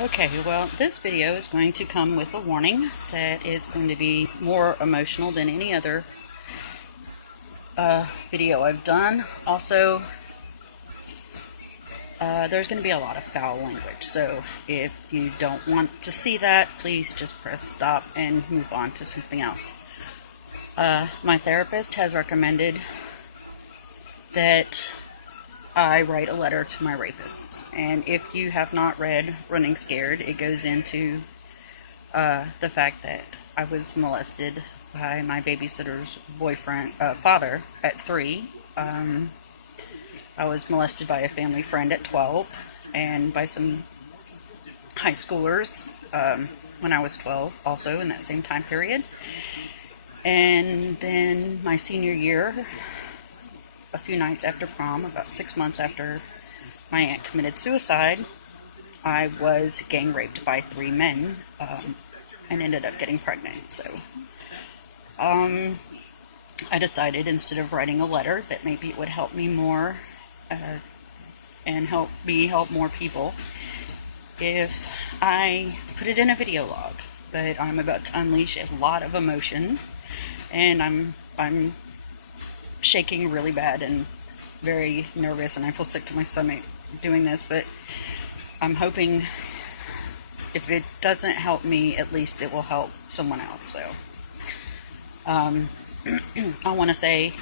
Okay, well, this video is going to come with a warning that it's going to be more emotional than any other video I've done. Also, there's going to be a lot of foul language, so if you don't want to see that, please just press stop and move on to something else. My therapist has recommended that I write a letter to my rapists, and if you have not read Running Scared, it goes into the fact that I was molested by my babysitter's father at 3. I was molested by a family friend at 12, and by some high schoolers when I was 12, also in that same time period. And then my senior year, a few nights after prom, about 6 months after my aunt committed suicide, I was gang raped by 3 men and ended up getting pregnant. So I decided, instead of writing a letter, that maybe it would help me more and help more people if I put it in a video log. But I'm about to unleash a lot of emotion, and I'm shaking really bad and very nervous, and I feel sick to my stomach doing this, but I'm hoping if it doesn't help me, at least it will help someone else. So I want to say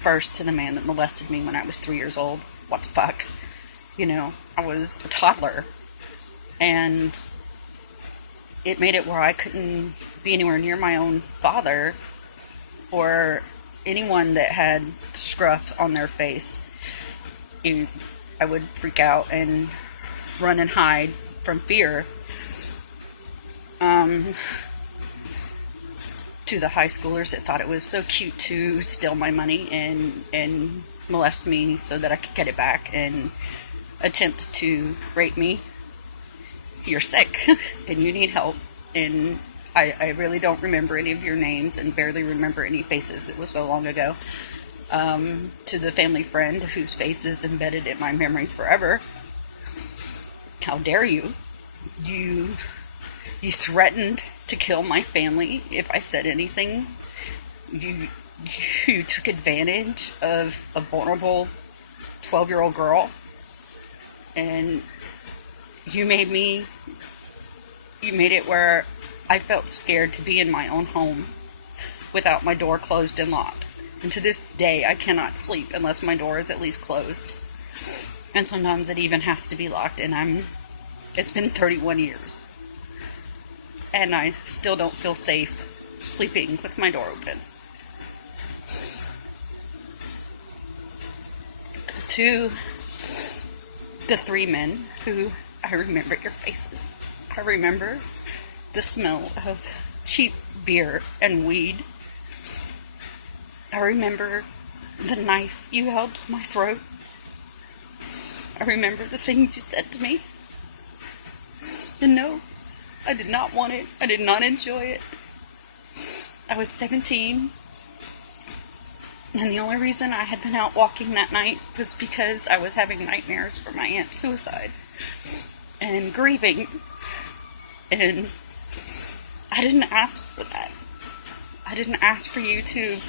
first to the man that molested me when I was 3 years old, what the fuck? I was a toddler, and it made it where I couldn't be anywhere near my own father or anyone that had scruff on their face. I would freak out and run and hide from fear. To the high schoolers that thought it was so cute to steal my money and molest me so that I could get it back and attempt to rape me, you're sick and you need help. And I really don't remember any of your names and barely remember any faces. It was so long ago. To the family friend whose face is embedded in my memory forever, how dare you? You threatened to kill my family if I said anything. You took advantage of a vulnerable 12-year-old girl, and you made it where I felt scared to be in my own home without my door closed and locked. And to this day, I cannot sleep unless my door is at least closed. And sometimes it even has to be locked, and it's been 31 years. And I still don't feel safe sleeping with my door open. To the 3 men who, I remember your faces. I remember the smell of cheap beer and weed. I remember the knife you held to my throat. I remember the things you said to me. And no, I did not want it. I did not enjoy it. I was 17. And the only reason I had been out walking that night was because I was having nightmares for my aunt's suicide and grieving. And I didn't ask for that. I didn't ask for you to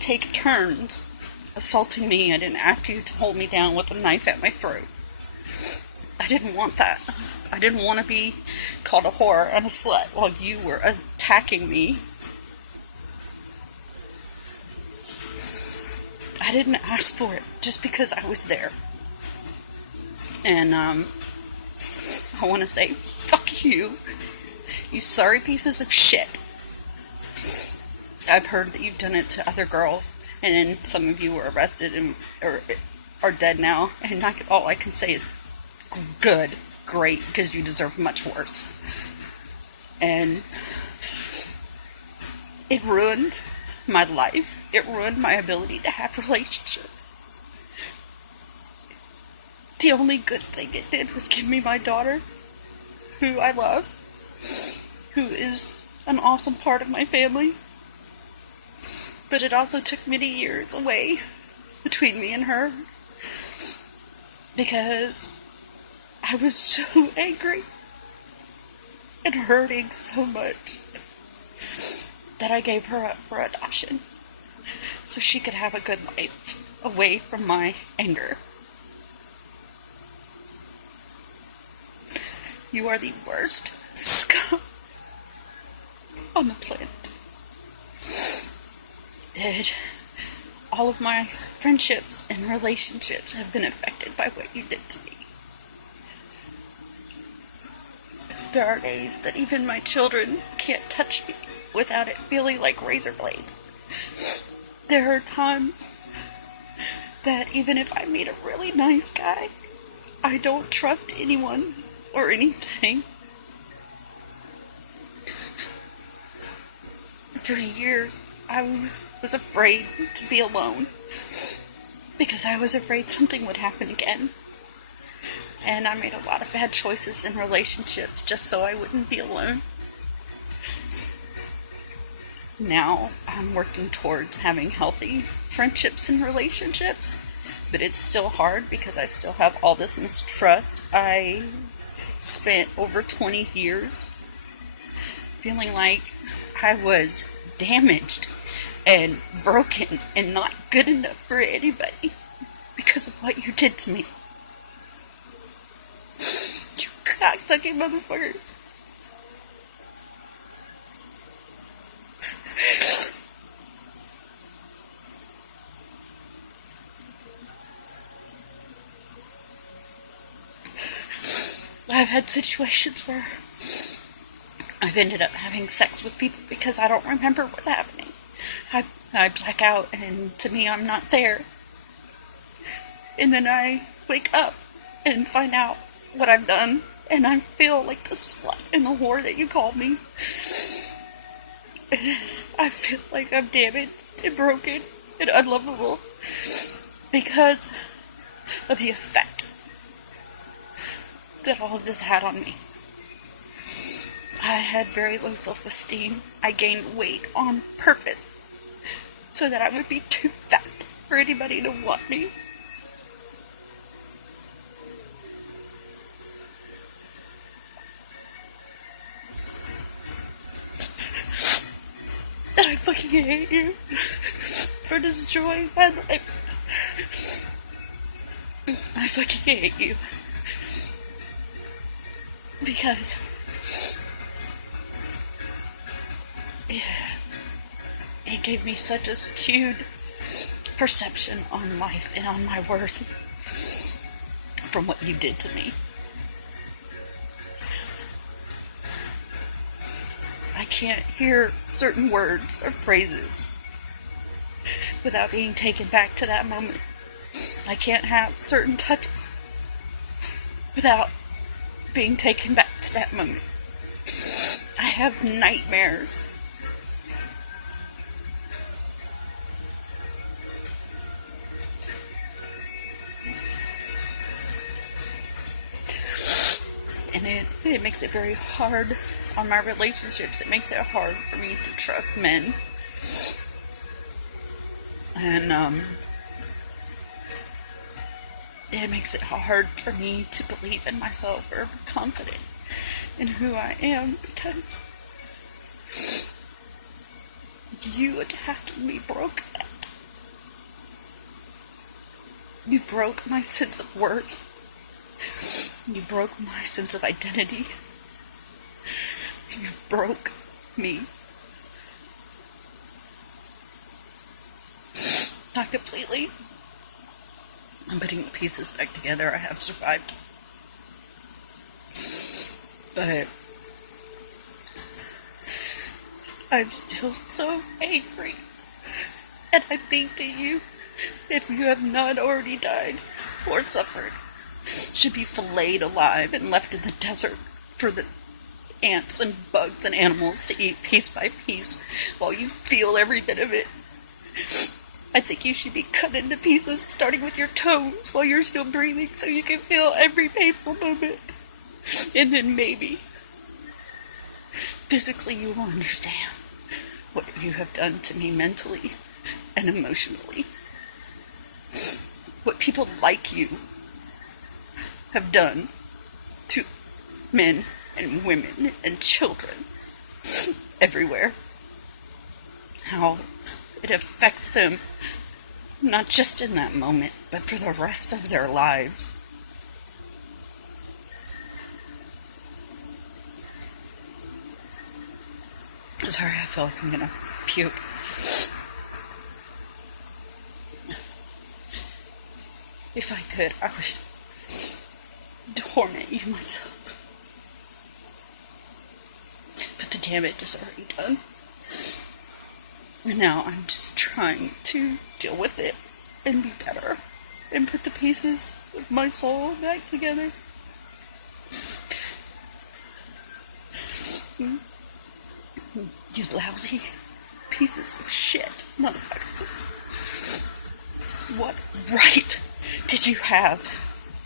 take turns assaulting me. I didn't ask you to hold me down with a knife at my throat. I didn't want that. I didn't want to be called a whore and a slut while you were attacking me. I didn't ask for it just because I was there. And I want to say, fuck you. You sorry pieces of shit. I've heard that you've done it to other girls, and some of you were arrested and are dead now, and all I can say is good, great, because you deserve much worse. And it ruined my life. It ruined my ability to have relationships. The only good thing it did was give me my daughter, who I love, who is an awesome part of my family. But it also took many years away between me and her, because I was so angry and hurting so much that I gave her up for adoption so she could have a good life away from my anger. You are the worst scum on the planet. And all of my friendships and relationships have been affected by what you did to me. There are days that even my children can't touch me without it feeling like razor blades. There are times that even if I meet a really nice guy, I don't trust anyone or anything. For years, I was afraid to be alone because I was afraid something would happen again. And I made a lot of bad choices in relationships just so I wouldn't be alone. Now I'm working towards having healthy friendships and relationships, but it's still hard because I still have all this mistrust. I spent over 20 years feeling like I was damaged and broken and not good enough for anybody because of what you did to me. You cocksucking motherfuckers. I've had situations where I've ended up having sex with people because I don't remember what's happening. I black out, and to me, I'm not there. And then I wake up and find out what I've done, and I feel like the slut and the whore that you called me. I feel like I'm damaged and broken and unlovable because of the effect that all of this had on me. I had very low self-esteem. I gained weight on purpose so that I would be too fat for anybody to want me. And I fucking hate you for destroying my life. I fucking hate you because it gave me such a skewed perception on life and on my worth from what you did to me. I can't hear certain words or phrases without being taken back to that moment. I can't have certain touches without being taken back to that moment. I have nightmares. And it makes it very hard on my relationships. It makes it hard for me to trust men. And it makes it hard for me to believe in myself or be confident in who I am because you attacking me broke that. You broke my sense of worth. You broke my sense of identity. You broke me. Not completely. I'm putting the pieces back together. I have survived. But I'm still so angry. And I think that you, if you have not already died or suffered, should be filleted alive and left in the desert for the ants and bugs and animals to eat piece by piece while you feel every bit of it. I think you should be cut into pieces, starting with your toes while you're still breathing so you can feel every painful moment. And then maybe, physically, you will understand what you have done to me mentally and emotionally. What people like you have done men and women and children everywhere. How it affects them, not just in that moment, but for the rest of their lives. Sorry, I feel like I'm gonna puke. If I could, I would torment you myself. But the damage is already done. And now I'm just trying to deal with it and be better and put the pieces of my soul back together. You lousy pieces of shit, motherfuckers. What right did you have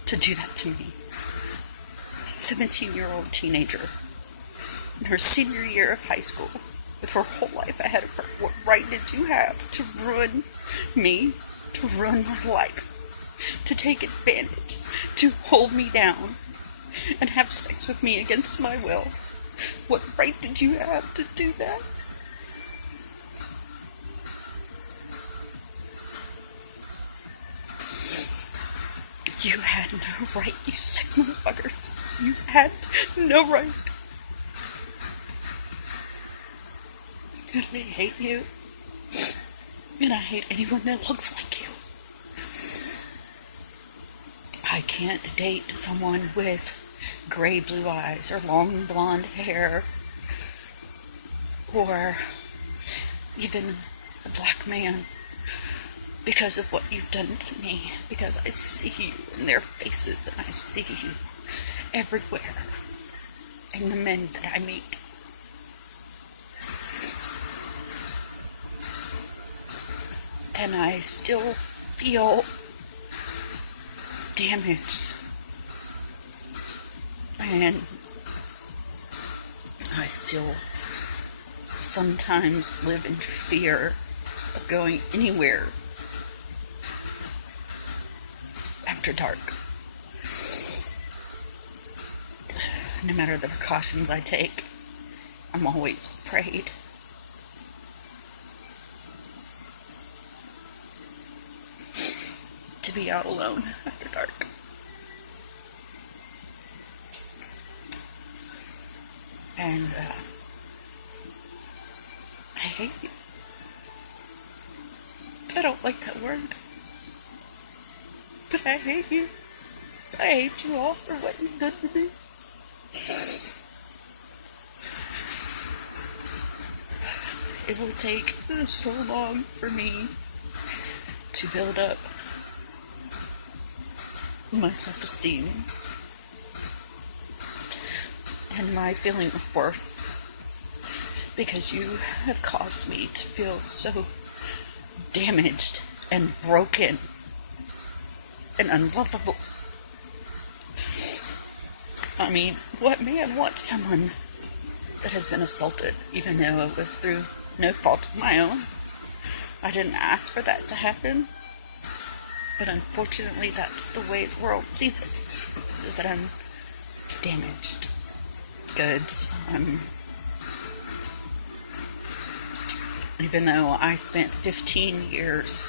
to do that to me? A 17-year-old teenager in her senior year of high school with her whole life ahead of her. What right did you have to ruin me, to ruin my life, to take advantage, to hold me down and have sex with me against my will? What right did you have to do that? You had no right, you sick motherfuckers. You had no right. And I hate you. And I hate anyone that looks like you. I can't date someone with gray blue eyes or long blonde hair or even a black man because of what you've done to me, because I see you in their faces and I see you everywhere in the men that I meet. And I still feel damaged. And I still sometimes live in fear of going anywhere after dark. No matter the precautions I take, I'm always afraid. To be out alone after dark. And I hate you. I don't like that word. But I hate you. I hate you all for what you've done to me. It will take so long for me to build up my self-esteem and my feeling of worth, because you have caused me to feel so damaged and broken and unlovable. I mean, what man wants someone that has been assaulted, even though it was through no fault of my own? I didn't ask for that to happen, but unfortunately that's the way the world sees it, is that I'm damaged goods. Even though I spent 15 years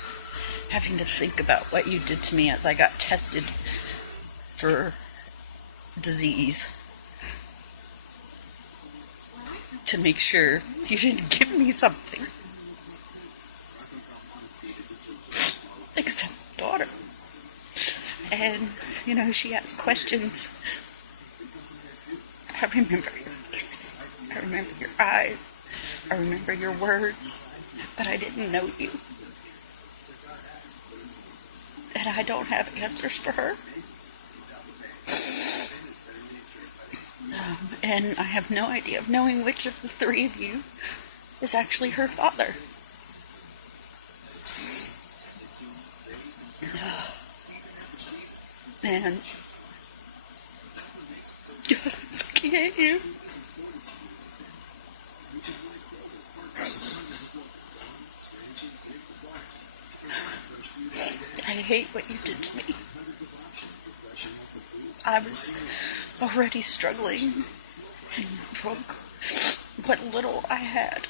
having to think about what you did to me as I got tested for disease to make sure you didn't give me something except my daughter. And, you know, she asked questions. I remember your faces. I remember your eyes. I remember your words. But I didn't know you. And I don't have answers for her. And I have no idea of knowing which of the three of you is actually her father. Man, I fucking hate you. I hate what you did to me. I was already struggling and broke what little I had.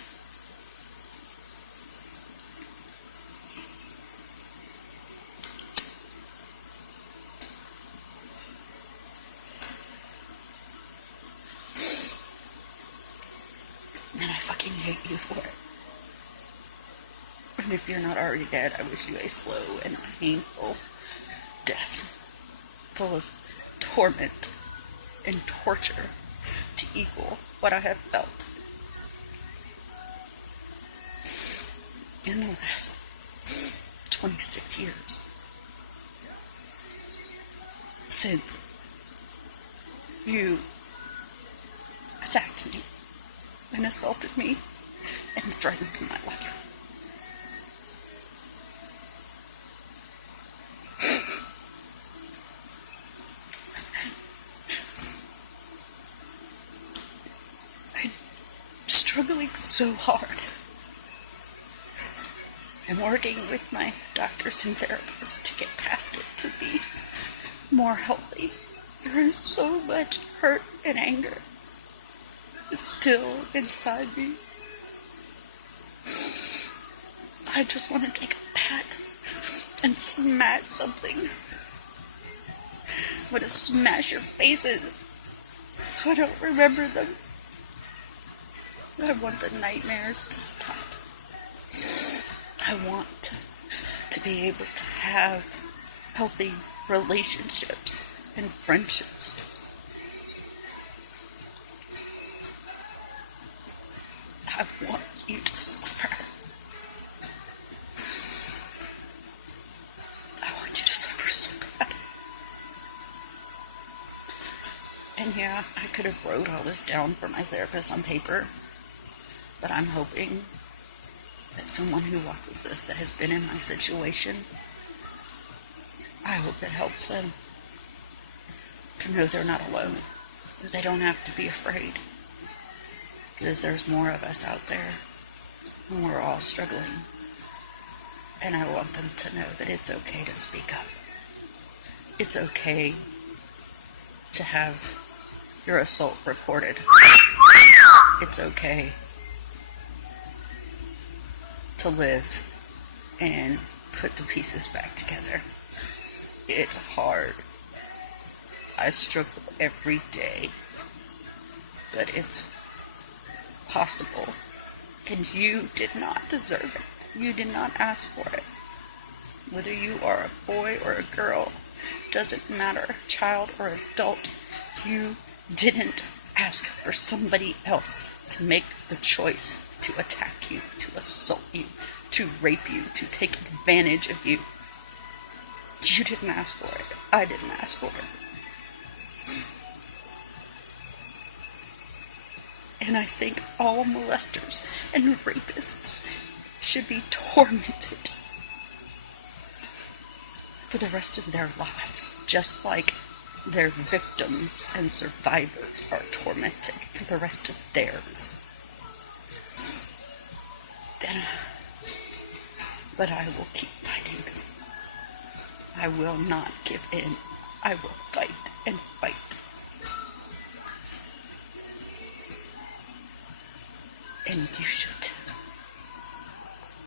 And I fucking hate you for it. And if you're not already dead, I wish you a slow and painful death, full of torment and torture to equal what I have felt in the last 26 years since you attacked me and assaulted me and threatened my life. I'm struggling so hard. I'm working with my doctors and therapists to get past it, to be more healthy. There is so much hurt and anger still inside me. I just want to take a bat and smash something. I want to smash your faces so I don't remember them. I want the nightmares to stop. I want to be able to have healthy relationships and friendships. I want you to suffer. I want you to suffer so bad. And yeah, I could have wrote all this down for my therapist on paper, but I'm hoping that someone who watches this that has been in my situation, I hope it helps them to know they're not alone, that they don't have to be afraid, because there's more of us out there, and we're all struggling, and I want them to know that it's okay to speak up. It's okay to have your assault reported. It's okay to live and put the pieces back together. It's hard. I struggle every day, but it's possible, and you did not deserve it. You did not ask for it. Whether you are a boy or a girl, doesn't matter, child or adult, you didn't ask for somebody else to make the choice to attack you, to assault you, to rape you, to take advantage of you. You didn't ask for it. I didn't ask for it. And I think all molesters and rapists should be tormented for the rest of their lives, just like their victims and survivors are tormented for the rest of theirs. But I will keep fighting. I will not give in. I will fight and fight. And you should too.